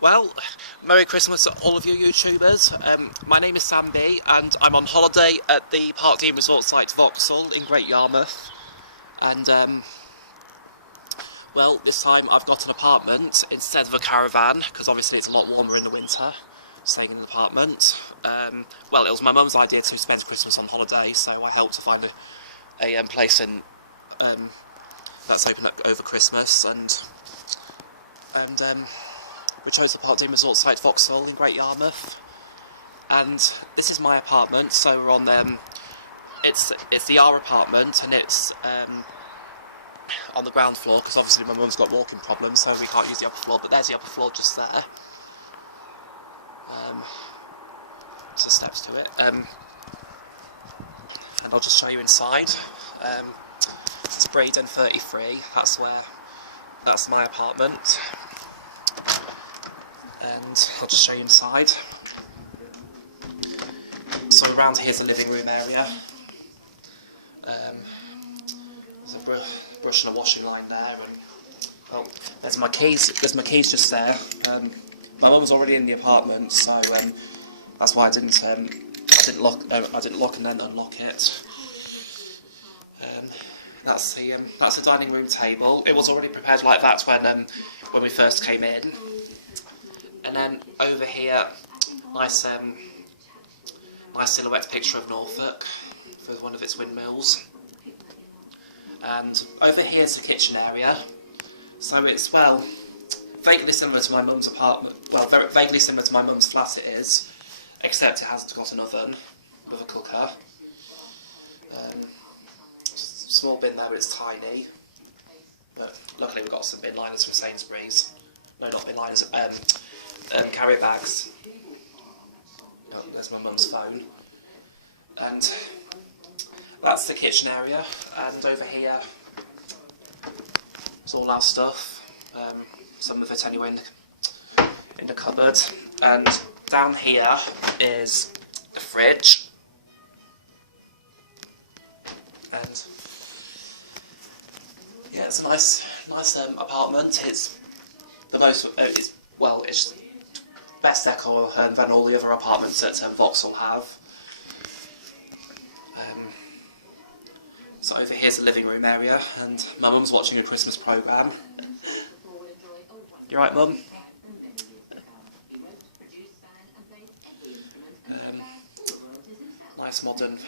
Well, Merry Christmas to all of you YouTubers. My name is Sam B and I'm on holiday at the Parkdean Resorts site Vauxhall in Great Yarmouth. And, well, this time I've got an apartment instead of a caravan, because obviously it's a lot warmer in the winter, staying in an apartment. Well, it was my mum's idea to spend Christmas on holiday, so I helped to find a place in, that's open over Christmas, and we chose the Parkdean Resorts site Vauxhall in Great Yarmouth, and this is my apartment. So we're on it's the Yare apartment, and it's on the ground floor because obviously my mum's got walking problems, so we can't use the upper floor. But there's the upper floor just there. There's the steps to it, and I'll just show you inside. It's Parkdean 33. That's my apartment. And I'll just show you inside. So around here's the living room area. There's a brush and a washing line there, and well, there's my keys. There's my keys just there. My mum's already in the apartment, so that's why I didn't lock and then unlock it. That's the dining room table. It was already prepared like that when we first came in. And then over here, nice silhouette picture of Norfolk for one of its windmills. And over here is the kitchen area. So it's, well, vaguely similar to my mum's apartment. Well, vaguely similar to my mum's flat it is, except it has got an oven with a cooker. Small bin there, but it's tiny. But luckily we've got some bin liners from Sainsbury's. No, not bin liners. Carry bags. Oh, there's my mum's phone. And that's the kitchen area. And over here is all our stuff. Some of it anyway in the cupboard. And down here is the fridge. And yeah, it's a nice apartment. It's the most. It's best decor than all the other apartments that Vauxhall have. So over here's the living room area, and my mum's watching a Christmas programme. You right, Mum? Nice modern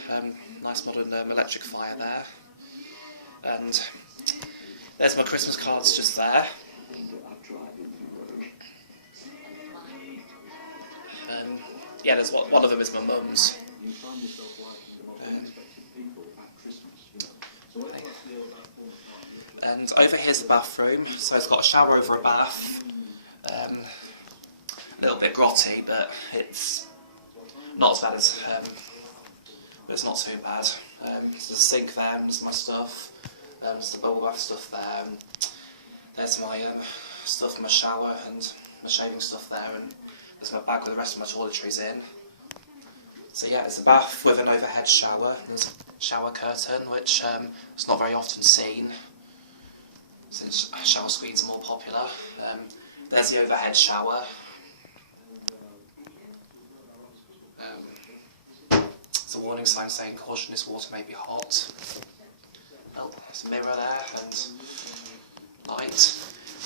electric fire there, and there's my Christmas cards just there. Yeah, there's one of them is my mum's. And over here's the bathroom. So it's got a shower over a bath. A little bit grotty, but it's not as bad as. But it's not too bad. There's a sink there, and there's my stuff. There's the bubble bath stuff there. And there's my stuff in my shower and my shaving stuff there. And there's my bag with the rest of my toiletries in. So yeah, it's a bath with an overhead shower. There's a shower curtain, which is not very often seen, since shower screens are more popular. There's the overhead shower. There's a warning sign saying caution, this water may be hot. Well, there's a mirror there and light.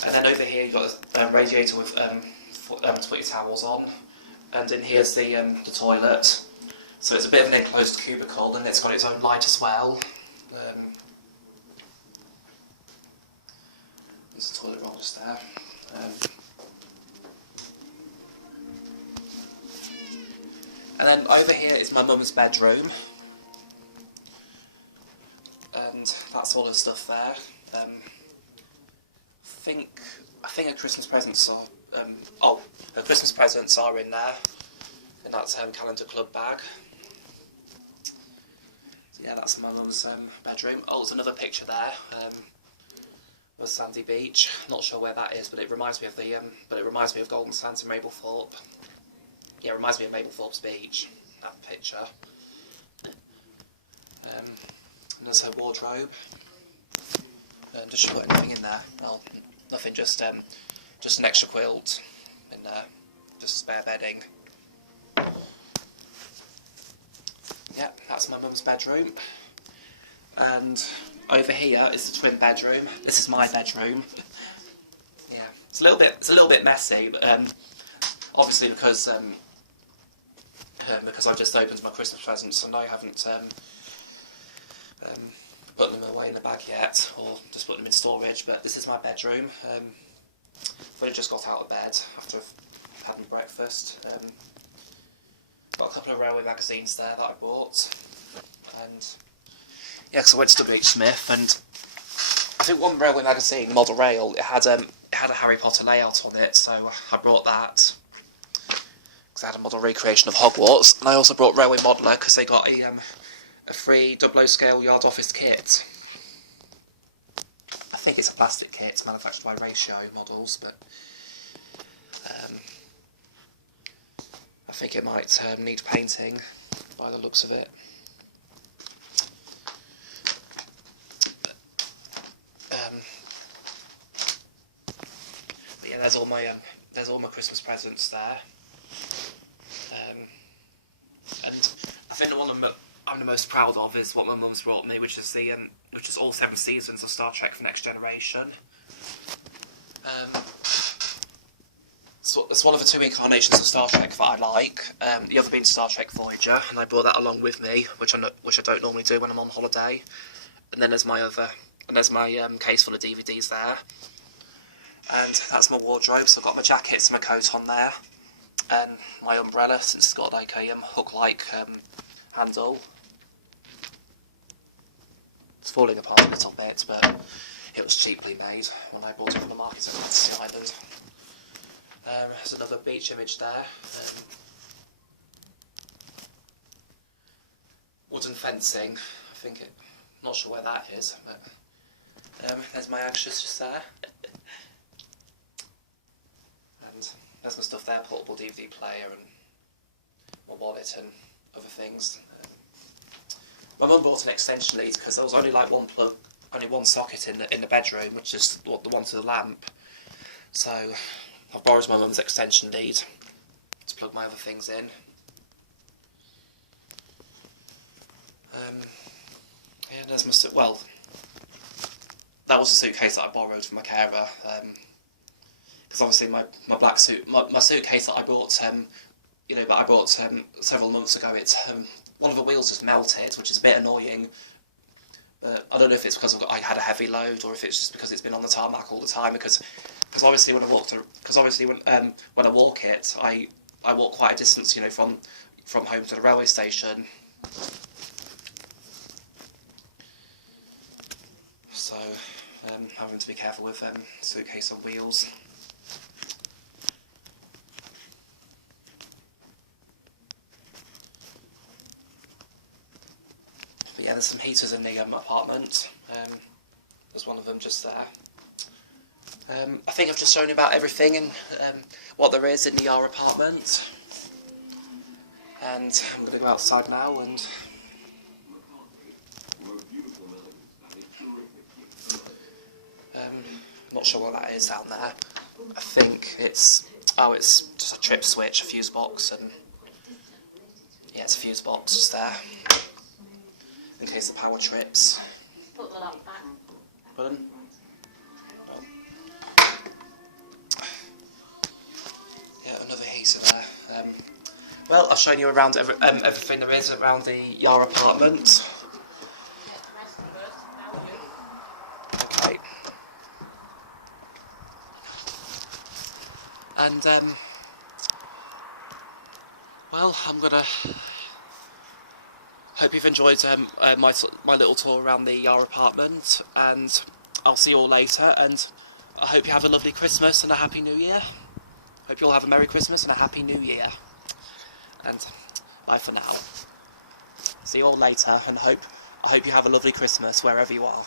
And then over here you've got a radiator with to put your towels on, and in here's the toilet. So it's a bit of an enclosed cubicle, and it's got its own light as well. There's a toilet roll just there. And then over here is my mum's bedroom, and that's all the stuff there. I think her Christmas presents are. Her Christmas presents are in there, in that calendar club bag. So yeah, that's my mum's bedroom. Oh, there's another picture there. Of Sandy Beach. Not sure where that is, but it reminds me of Golden Sands in Mablethorpe. Yeah, it reminds me of Mablethorpe's beach. That picture. And there's her wardrobe. Does she put anything in there? No, nothing. Just an extra quilt. in just spare bedding. Yeah, that's my mum's bedroom. And over here is the twin bedroom. This is my bedroom. Yeah, it's a little bit messy, but obviously because I've just opened my Christmas presents and I haven't put them away in the bag yet, or just put them in storage. But this is my bedroom. I just got out of bed after having breakfast. Got a couple of railway magazines there that I bought, and yeah, because I went to WH Smith, and I think one railway magazine, Model Rail, it had a Harry Potter layout on it, so I brought that because I had a model recreation of Hogwarts, and I also brought Railway Modeller because they got a free 00 scale yard office kit. I think it's a plastic kit, it's manufactured by Ratio Models, but I think it might need painting by the looks of it. But yeah, there's all my Christmas presents there. And I think the one I'm the most proud of is what my mum's brought me, which is all 7 seasons of Star Trek: The Next Generation. So it's one of the 2 incarnations of Star Trek that I like. The other being Star Trek Voyager, and I brought that along with me, which I don't normally do when I'm on holiday. And then there's my case full of DVDs there. And that's my wardrobe. So I've got my jackets and my coat on there, and my umbrella, since it's got like a hook-like handle. It's falling apart a little bit, but it was cheaply made when I bought it from the market in Manchester Island. There's another beach image there. Wooden fencing. Not sure where that is, but there's my anxious just there. And there's my stuff there, portable DVD player and my wallet and other things. My mum bought an extension lead because there was only like one plug, only one socket in the bedroom, which is the one to the lamp. So I've borrowed my mum's extension lead to plug my other things in. Yeah, there's my well. That was a suitcase that I borrowed from my carer. Because obviously my black suit, my suitcase that I bought, several months ago. It's one of the wheels just melted, which is a bit annoying. But I don't know if it's because I had a heavy load, or if it's just because it's been on the tarmac all the time. Because obviously when I walk it, I walk quite a distance, from home to the railway station. So having to be careful with suitcase on wheels. But yeah, there's some heaters in the apartment. There's one of them just there. I think I've just shown you about everything and what there is in the Yare apartment. And I'm going to go outside now and not sure what that is down there. I think it's just a trip switch, a fuse box, and yeah, it's a fuse box just there in case the power trips. Put the lamp back. Pardon? Oh. Yeah, another heater there. Well, I've shown you around everything there is around the Yare apartment. Okay. And well, I'm gonna hope you've enjoyed my little tour around the Yare apartment, and I'll see you all later. And I hope you have a lovely Christmas and a Happy New Year. Hope you all have a Merry Christmas and a Happy New Year. And bye for now. See you all later, and I hope you have a lovely Christmas wherever you are.